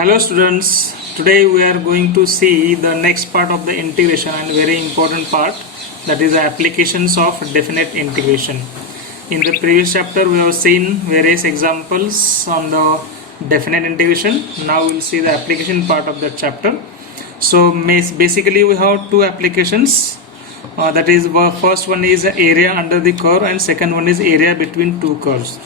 Hello students, today we are going to see the next part of the integration and very important part, that is the applications of definite integration. In the previous chapter we have seen various examples on the definite integration. Now we will see the application part of that chapter. So basically we have two applications, that is first one is area under the curve and second one is area between two curves.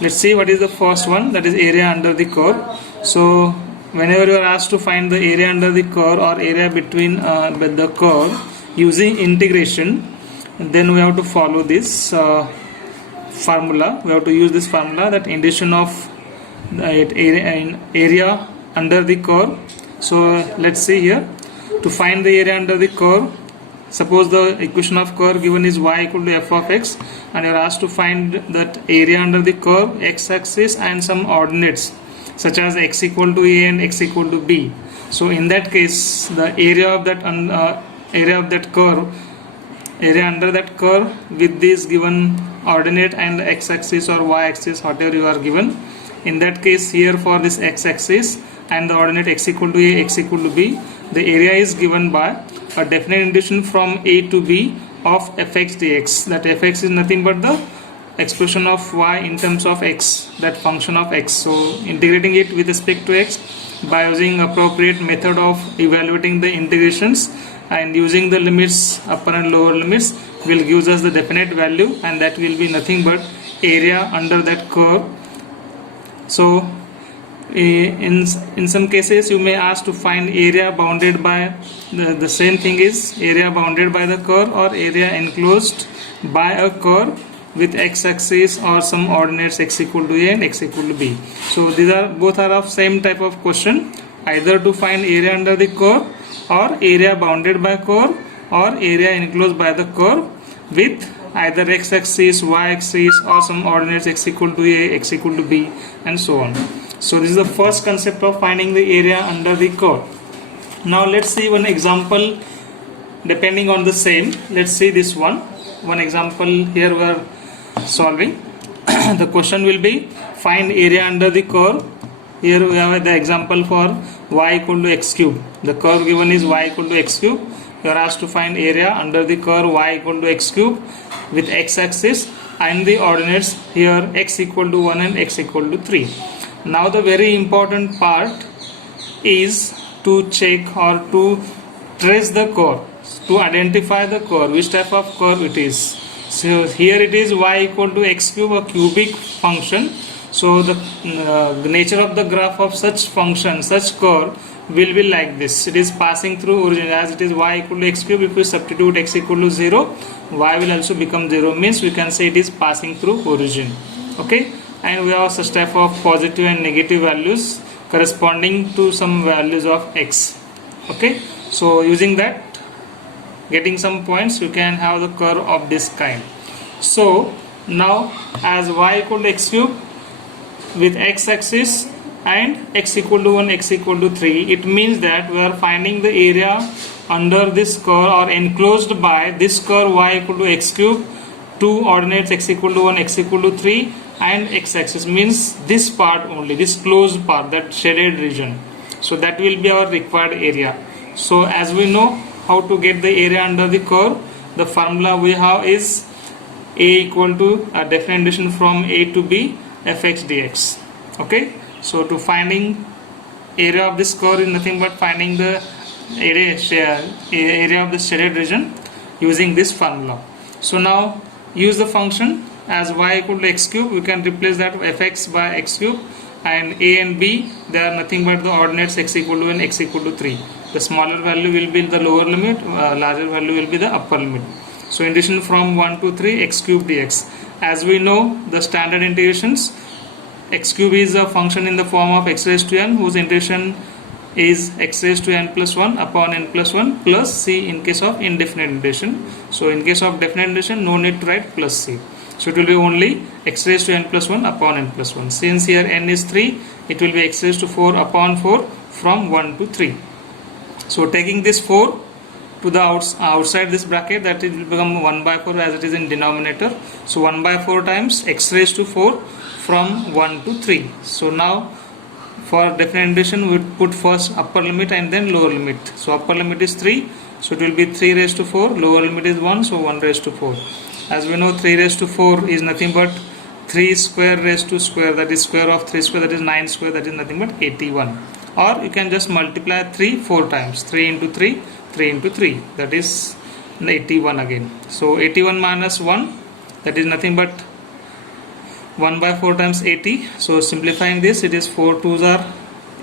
Let's see what is the first one, that is area under the curve. So whenever you are asked to find the area under the curve or area between the curve using integration, then we have to follow this formula. We have to use this formula, that integration of area under the curve. So let's see here, to find the area under the curve, suppose the equation of curve given is y equal to f of x, and you are asked to find that area under the curve, x-axis and some ordinates such as x equal to a and x equal to b. So in that case, the area of that curve, area under that curve with this given ordinate and x-axis or y-axis, whatever you are given. In that case, here for this x-axis and the ordinate x equal to a, x equal to b, the area is given by a definite integration from a to b of fx dx. That fx is nothing but the expression of y in terms of x, that function of x. So integrating it with respect to x by using appropriate method of evaluating the integrations and using the limits, upper and lower limits, will gives us the definite value, and that will be nothing but area under that curve. So in some cases you may ask to find area bounded by the same thing is area bounded by the curve or area enclosed by a curve with x-axis or some ordinates x equal to a and x equal to b. So these are both are of same type of question, either to find area under the curve or area bounded by curve or area enclosed by the curve with either x-axis, y-axis or some ordinates x equal to a, x equal to b, and so on. So this is the first concept of finding the area under the curve. Now let's see one example depending on the same. Let's see this one example here we are solving. The question will be find area under the curve. Here we have the example for y equal to x cube. The curve given is y equal to x cube. You are asked to find area under the curve y equal to x cube with x-axis and the ordinates here x equal to 1 and x equal to 3. Now the very important part is to check or to trace the curve, to identify the curve, which type of curve it is. So here it is y equal to x cube, a cubic function. So the nature of the graph of such function, such curve will be like this. It is passing through origin, as it is y equal to x cube. If we substitute x equal to 0, y will also become 0, means we can say it is passing through origin. Okay, and we have such type of positive and negative values corresponding to some values of x. Okay, so using that, getting some points, you can have the curve of this kind. So now as y equal to x cube with x-axis and x equal to 1, x equal to 3, it means that we are finding the area under this curve or enclosed by this curve y equal to x cube, two ordinates x equal to 1, x equal to 3 and x-axis, means this part only, this closed part, that shaded region. So that will be our required area. So as we know how to get the area under the curve, the formula we have is a equal to a definite integration from a to b fx dx. Okay, so to finding area of this curve is nothing but finding the area of the shaded region using this formula. So now use the function as y equal to x cube, we can replace that fx by x cube, and a and b, they are nothing but the ordinates x equal to 1, x equal to 3. The smaller value will be the lower limit, larger value will be the upper limit. So integration from 1 to 3 x cube dx. As we know the standard integrations, x cube is a function in the form of x raised to n, whose integration is x raised to n plus 1 upon n plus 1 plus c in case of indefinite integration. So in case of definite integration, no need to write plus c. So it will be only x raised to n plus 1 upon n plus 1. Since here n is 3, it will be x raised to 4 upon 4 from 1 to 3. So taking this 4 to the outside this bracket, that it will become 1 by 4 as it is in denominator. So 1 by 4 times x raised to 4 from 1 to 3. So now For definite integration, we would put first upper limit and then lower limit. So upper limit is 3, so it will be 3 raised to 4. Lower limit is 1, so 1 raised to 4. As we know, 3 raised to 4 is nothing but 3 square raised to square, that is square of 3 square, that is 9 square, that is nothing but 81. Or you can just multiply 3 4 times. 3 into 3, 3 into 3, that is 81 again. So 81 minus 1, that is nothing but 1 by 4 times 80. So simplifying this, it is 4 2s are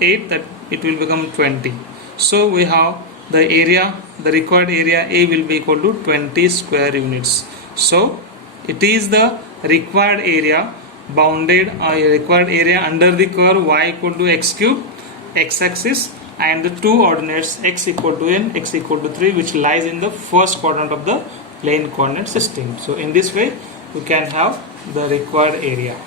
8, that it will become 20. So we have the area, the required area A will be equal to 20 square units. So it is the required area bounded required area under the curve y equal to x cube, x axis, and the two ordinates x equal to n, x equal to 3, which lies in the first quadrant of the plane coordinate system. So in this way we can have the required area.